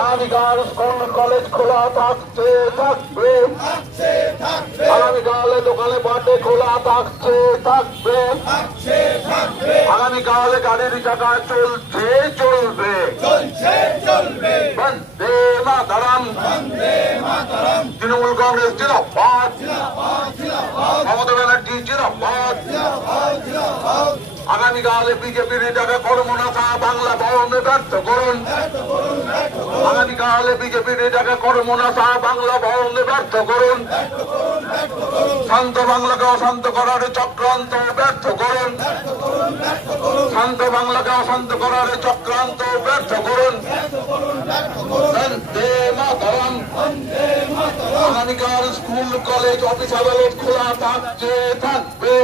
আগামীকাল school college খোলা থাকতে থাকবে, আগামীকালে দোকানে বাটে খোলা থাকতে থাকবে, আগামীকালে গাড়ির চাকা চলছে চলবে, বন্দে মাতরম, তৃণমূল কংগ্রেস জিন্দাবাদ, মমতা ব্যানার্জি জিন্দাবাদ। আগামীকালে বিজেপির টাকা কর্মনাথা বাংলা ভবনে ব্যর্থ করুন, আগামীকালে বিজেপির টাকা কর্মনাথা বাংলা ভবনে ব্যর্থ করুন, শান্ত বাংলাকে অশান্ত করার চক্রান্ত ব্যর্থ করুন, শান্ত বাংলাকে অশান্ত করার চক্রান্ত ব্যর্থ করুন। বন্দে মাতরম। আগামীকাল স্কুল কলেজ অফিস আদালত খোলা থাকতে থাকবে,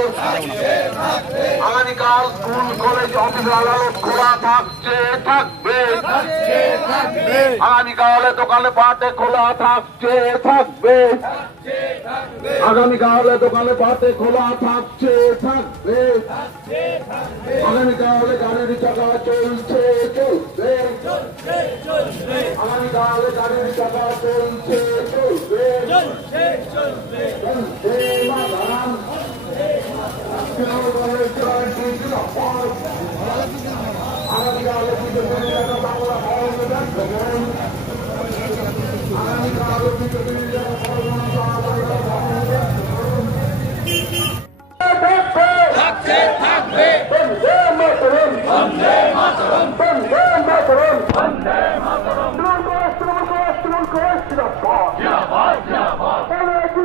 আগামীকাল স্কুল কলেজ অফিস আদালত খোলা থাকতে থাকবে, আগামীকালে দোকানে পাটে খোলা থাকতে থাকবে, আগামীকালে দোকানে পাটে খোলা থাকতে থাকবে, আগামীকালে গাড়ির চাকা চলছে চলবে, আগামীকালে গাড়ির চাকা চলছে চলবে, বন্দে মাতরম। আগামীকালে বিজেপির টাকা বাংলা ভবনে ব্যর্থ করুন, আগামীকালে বিজেপির টাকা কর্মনাথা বাংলা ভবনে ব্যর্থ করুন। থাকতে থাকবে, বন্দে মাতরম, বন্দে মাতরম, বন্দে মাতরম, বন্দে মাতরম। তৃণমূল কংগ্রেস জিন্দাবাদ, জিন্দাবাদ, জিন্দাবাদ,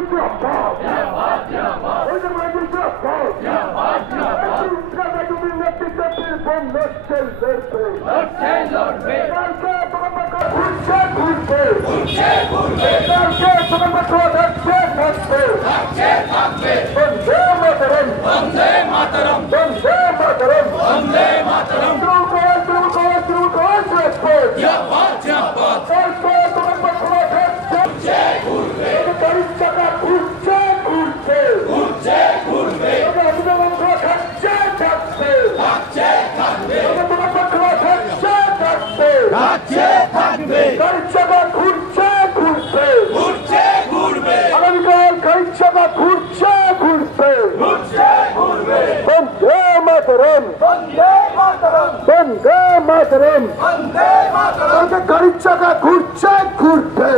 জিন্দাবাদ, জিন্দাবাদ, জিন্দাবাদ, জিন্দাবাদ, জিন্দাবাদ। বিজেপির নেতৃত্বের বন্ধ চলবে, লড়বে, ঘুরছে ঘুরবে, ঘুরছে ঘুরবে, থাকছে থাকবে, বন্দে মাতরম, বন্দে মাতরম, বন্দে মাতরম, বন্দে মাতরম। তৃণমূল কংগ্রেস জিন্দাবাদ, জিন্দাবাদ, ঘুরছে ঘুরবে, গাড়ির চাকা ঘুরছে ঘুরছে, ঘুরছে ঘুরবে, থাকছে থাকবে, থাকছে থাকবে, থাকছে থাকবে, গাড়ির চাকা ঘুরছে ঘুরছে, ঘুরছে ঘুরবে, আগামীকাল গাড়ির চাকা ঘুরছে ঘুরছে, ঘুরছে ঘুরবে, বন্দে মাতরম, বন্দে মাতরম, বন্দে মাতরম, বন্দে মাতরম। গাড়ির চাকা ঘুরছে ঘুরছে,